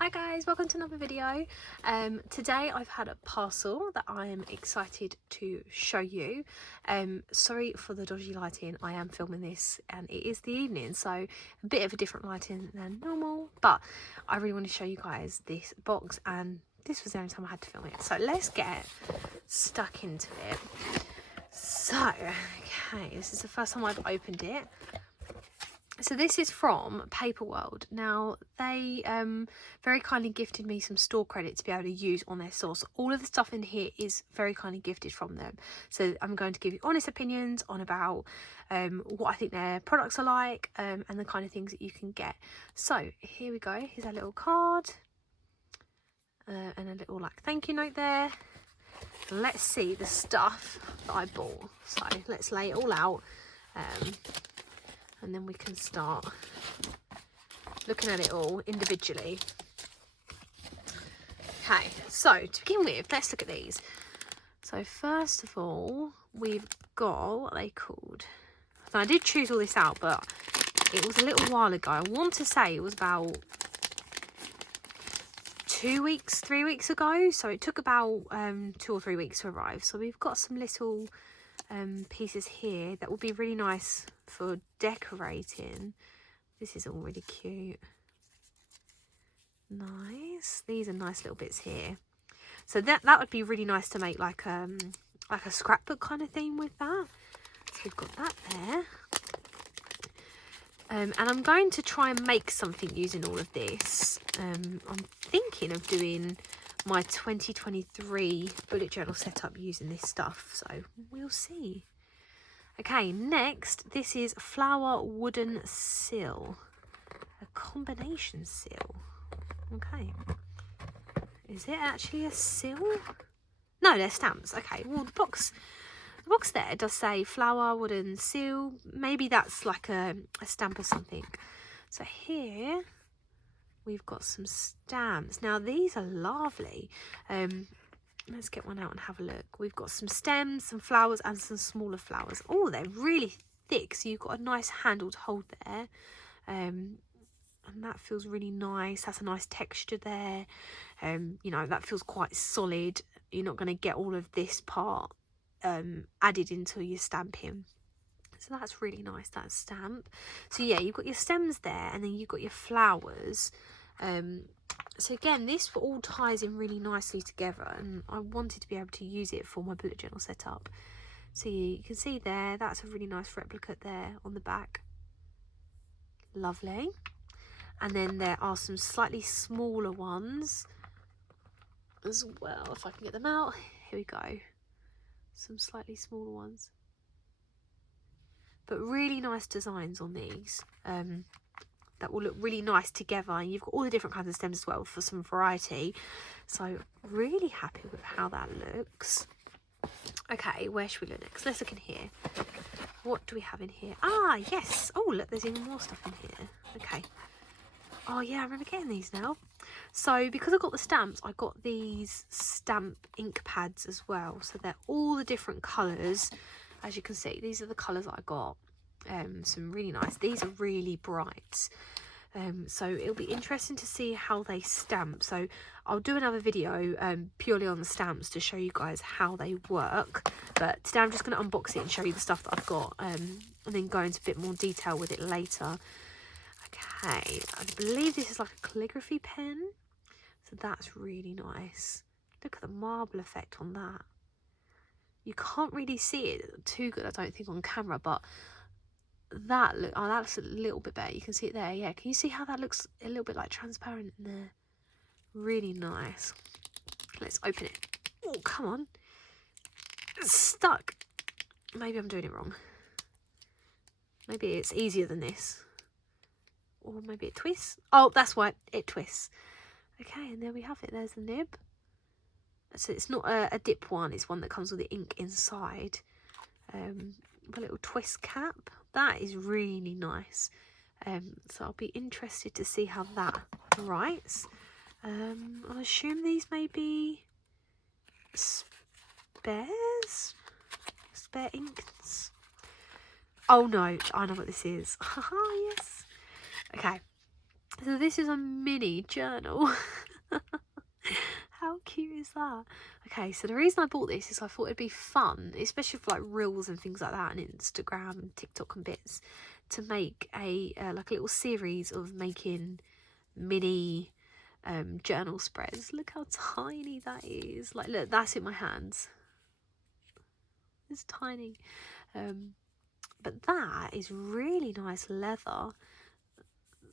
Hi guys, welcome to another video. Today I've had a parcel that I am excited to show you. Sorry for the dodgy lighting, I am filming this and it is the evening, so a bit of a different lighting than normal, but I really want to show you guys this box and this was the only time I had to film it. So let's get stuck into it. So, okay, this is the first time I've opened it. So this is from Paper Wrld. Now, they very kindly gifted me some store credit to be able to use on their store. So all of the stuff in here is very kindly gifted from them. So I'm going to give you honest opinions on about what I think their products are like and the kind of things that you can get. So here we go. Here's a little card and a little like thank you note there. Let's see the stuff that I bought. So let's lay it all out. And then we can start looking at it all individually. Okay, so to begin with, let's look at these. So first of all, we've got, what are they called? So I did choose all this out, but it was a little while ago. I want to say it was about 2 weeks, 3 weeks ago. So it took about 2 or 3 weeks to arrive. So we've got some little pieces here that will be really nice for decorating. This is all really cute. Nice. These are nice little bits here. So that would be really nice to make like a scrapbook kind of theme with that. So we've got that there. And I'm going to try and make something using all of this. I'm thinking of doing my 2023 bullet journal setup using this stuff, so we'll see. Okay, next, this is flower wooden seal, a combination seal. Okay, is it actually a seal? No, they're stamps. Okay, well the box there does say flower wooden seal. Maybe that's like a stamp or something. So here we've got some stamps. Now these are lovely. Let's get one out and have a look. We've got some stems, some flowers and some smaller flowers. Oh, they're really thick, so you've got a nice handle to hold there. And that feels really nice. That's a nice texture there. You know, that feels quite solid. You're not going to get all of this part added into your stamping. So that's really nice, that stamp. So yeah, you've got your stems there and then you've got your flowers. So again, this all ties in really nicely together and I wanted to be able to use it for my bullet journal setup. So you can see there, that's a really nice replica there on the back. Lovely. And then there are some slightly smaller ones as well, if I can get them out. Here we go. Some slightly smaller ones. But really nice designs on these. That will look really nice together, and you've got all the different kinds of stems as well for some variety. So really happy with how that looks. Okay, where should we look next? Let's look in here. What do we have in here? Ah, yes. Oh, look, there's even more stuff in here. Okay. Oh yeah, I remember getting these now. So because I got the stamps, I got these stamp ink pads as well. So they're all the different colours. As you can see, these are the colours that I got. Some really nice. These are really bright. So it'll be interesting to see how they stamp. So I'll do another video purely on the stamps to show you guys how they work. But today I'm just going to unbox it and show you the stuff that I've got and then go into a bit more detail with it later. Okay, I believe this is like a calligraphy pen. So that's really nice. Look at the marble effect on that. You can't really see it too good, I don't think, on camera, but that look, oh, that's a little bit better. You can see it there. Yeah, can you see how that looks a little bit like transparent in there? Really nice. Let's open it. Oh, come on. It's stuck. Maybe I'm doing it wrong. Maybe it's easier than this. Or maybe it twists. Oh, that's why it twists. Okay, and there we have it. There's the nib. So it's not a dip one. It's one that comes with the ink inside. A little twist cap. That is really nice. So I'll be interested to see how that writes. I assume these may be spare inks. Oh no, I know what this is. Haha, yes. Okay, So this is a mini journal. How cute is that? Okay, so the reason I bought this is I thought it'd be fun, especially for like reels and things like that, and Instagram and TikTok and bits, to make a like a little series of making mini journal spreads. Look how tiny that is. Like, look, that's in my hands. It's tiny. But that is really nice leather.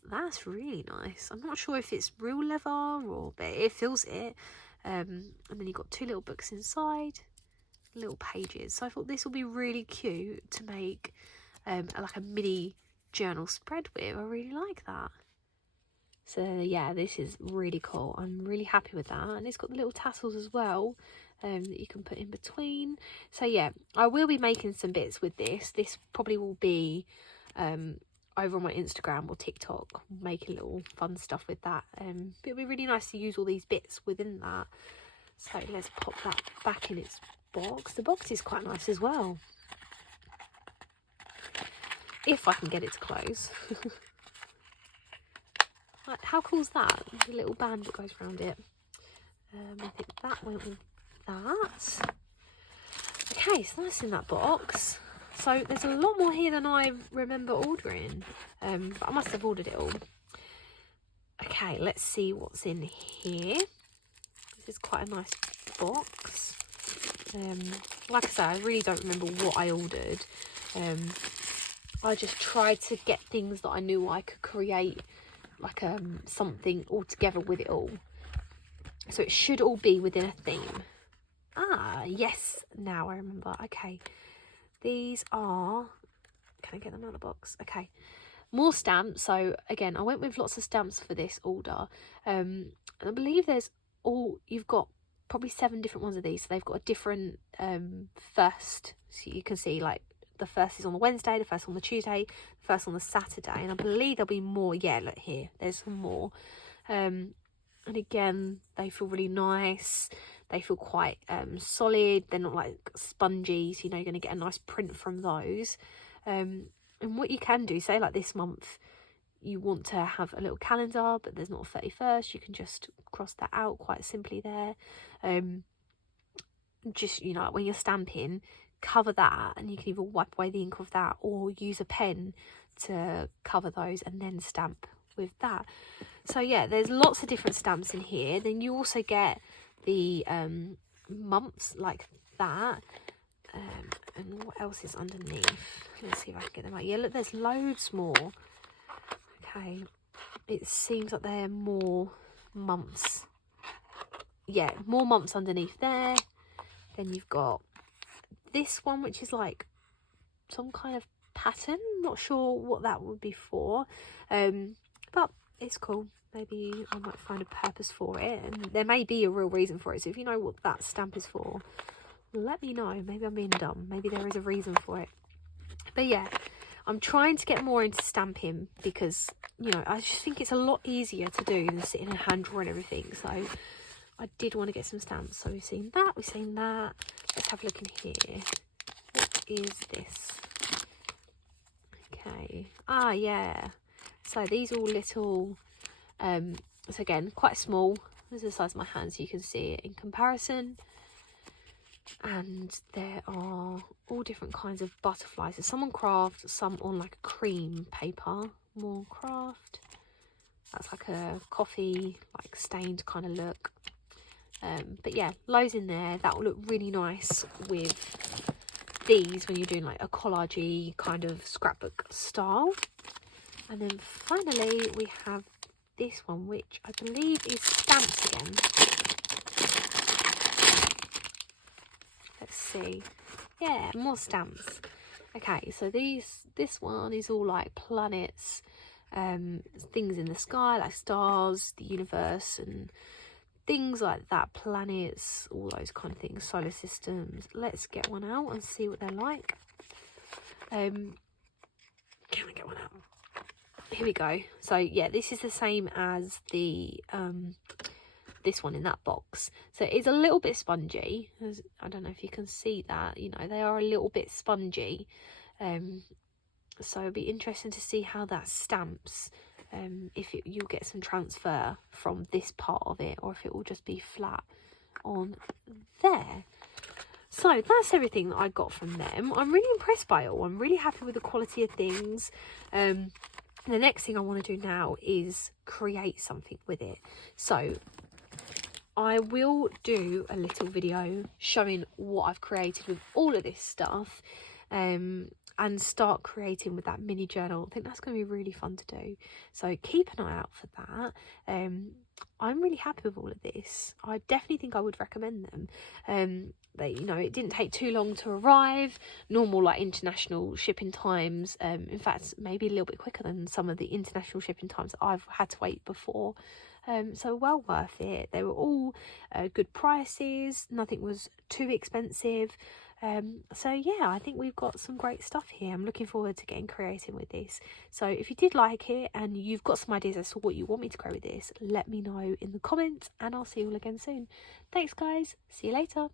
That's really nice. I'm not sure if it's real leather or, but it feels it. And then you've got 2 little books inside, little pages. So I thought this will be really cute to make like a mini journal spread with. I really like that. So yeah, this is really cool. I'm really happy with that. And it's got the little tassels as well that you can put in between. So yeah, I will be making some bits with this. This probably will be over on my Instagram or TikTok, making little fun stuff with that. But it'll be really nice to use all these bits within that. So let's pop that back in its box. The box is quite nice as well, if I can get it to close. How cool is that? The little band that goes around it. I think that went with that. Okay, so that's in that box. So there's a lot more here than I remember ordering. But I must have ordered it all. Okay, let's see what's in here. This is quite a nice box. Like I say, I really don't remember what I ordered. I just tried to get things that I knew I could create, like something all together with it all. So it should all be within a theme. Ah, yes, now I remember. Okay, these are, can I get them out of the box? Okay, more stamps. So again, I went with lots of stamps for this order. And I believe you've got probably 7 different ones of these. So they've got a different first. So you can see like the first is on the Wednesday, the first on the Tuesday, the first on the Saturday. And I believe there'll be more. Yeah, look here, there's some more. And again, they feel really nice. They feel quite solid. They're not like spongy, so you know you're going to get a nice print from those. And what you can do, say like this month, you want to have a little calendar, but there's not a 31st, you can just cross that out quite simply there. Just, you know, when you're stamping, cover that, and you can either wipe away the ink of that or use a pen to cover those and then stamp with that. So yeah, there's lots of different stamps in here. Then you also get the months like that. And what else is underneath? Let's see if I can get them out. Yeah, look, there's loads more. Okay, it seems like there are more months. Yeah, more months underneath there. Then you've got this one, which is like some kind of pattern. Not sure what that would be for, but it's cool. Maybe I might find a purpose for it, and there may be a real reason for it. So if you know what that stamp is for, let me know. Maybe I'm being dumb. Maybe there is a reason for it. But yeah, I'm trying to get more into stamping because, you know, I just think it's a lot easier to do than sitting and hand drawing everything. So I did want to get some stamps. So we've seen that, we've seen that. Let's have a look in here. What is this? Okay. Ah, yeah. So these are all little, so again, quite small. This is the size of my hand, so you can see it in comparison. And there are all different kinds of butterflies. There's some on craft, some on like a cream paper. More craft. That's like a coffee, like stained kind of look. But yeah, loads in there. That will look really nice with these when you're doing like a collage-y kind of scrapbook style. And then finally we have this one, which I believe is stamps again. Let's see. Yeah, more stamps. Okay, so this one is all like planets, things in the sky, like stars, the universe, and things like that, planets, all those kind of things, solar systems. Let's get one out and see what they're like. Can I get one out? Here we go. So yeah, this is the same as the this one in that box. So it's a little bit spongy. I don't know if you can see that, you know, they are a little bit spongy. So it'll be interesting to see how that stamps you'll get some transfer from this part of it, or if it will just be flat on there. So that's everything that I got from them. I'm really impressed by it all. I'm really happy with the quality of things. The next thing I want to do now is create something with it. So I will do a little video showing what I've created with all of this stuff, and start creating with that mini journal. I think that's going to be really fun to do. So keep an eye out for that. I'm really happy with all of this. I definitely think I would recommend them. You know, it didn't take too long to arrive. Normal, like, international shipping times. In fact, maybe a little bit quicker than some of the international shipping times that I've had to wait before. So well worth it. They were all good prices. Nothing was too expensive. So yeah, I think we've got some great stuff here. I'm looking forward to getting creative with this. So if you did like it and you've got some ideas as to what you want me to grow with this, let me know in the comments, and I'll see you all again soon. Thanks guys, see you later.